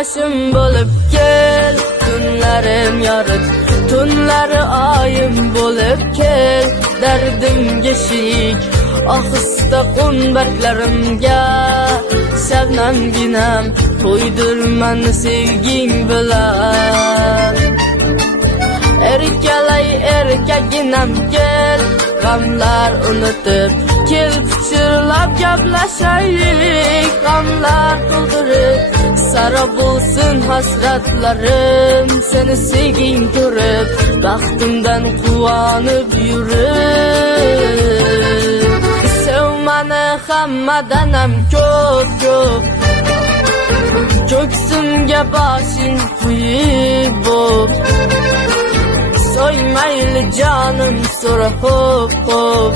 yoshim bo'lib kel, tunlarim yorit, tunlari oyim bo'lib kel, dardimga shik ohista qunbatlarimga, shabnamginam to'ydir mani sevging bilan. Erkalay erkaginam kel, g'amlar unutib kel, pichirlab gaplashaylik, g'amlar to'ldirib sara bo'lsin hasratlarim, seni sevging ko'rib baxtimdan quvonib yurib. Sev mani hammadanam ko'p, ko'ksimga boshing quyib bo'p, so'ymayli jonim so'ra hop hop.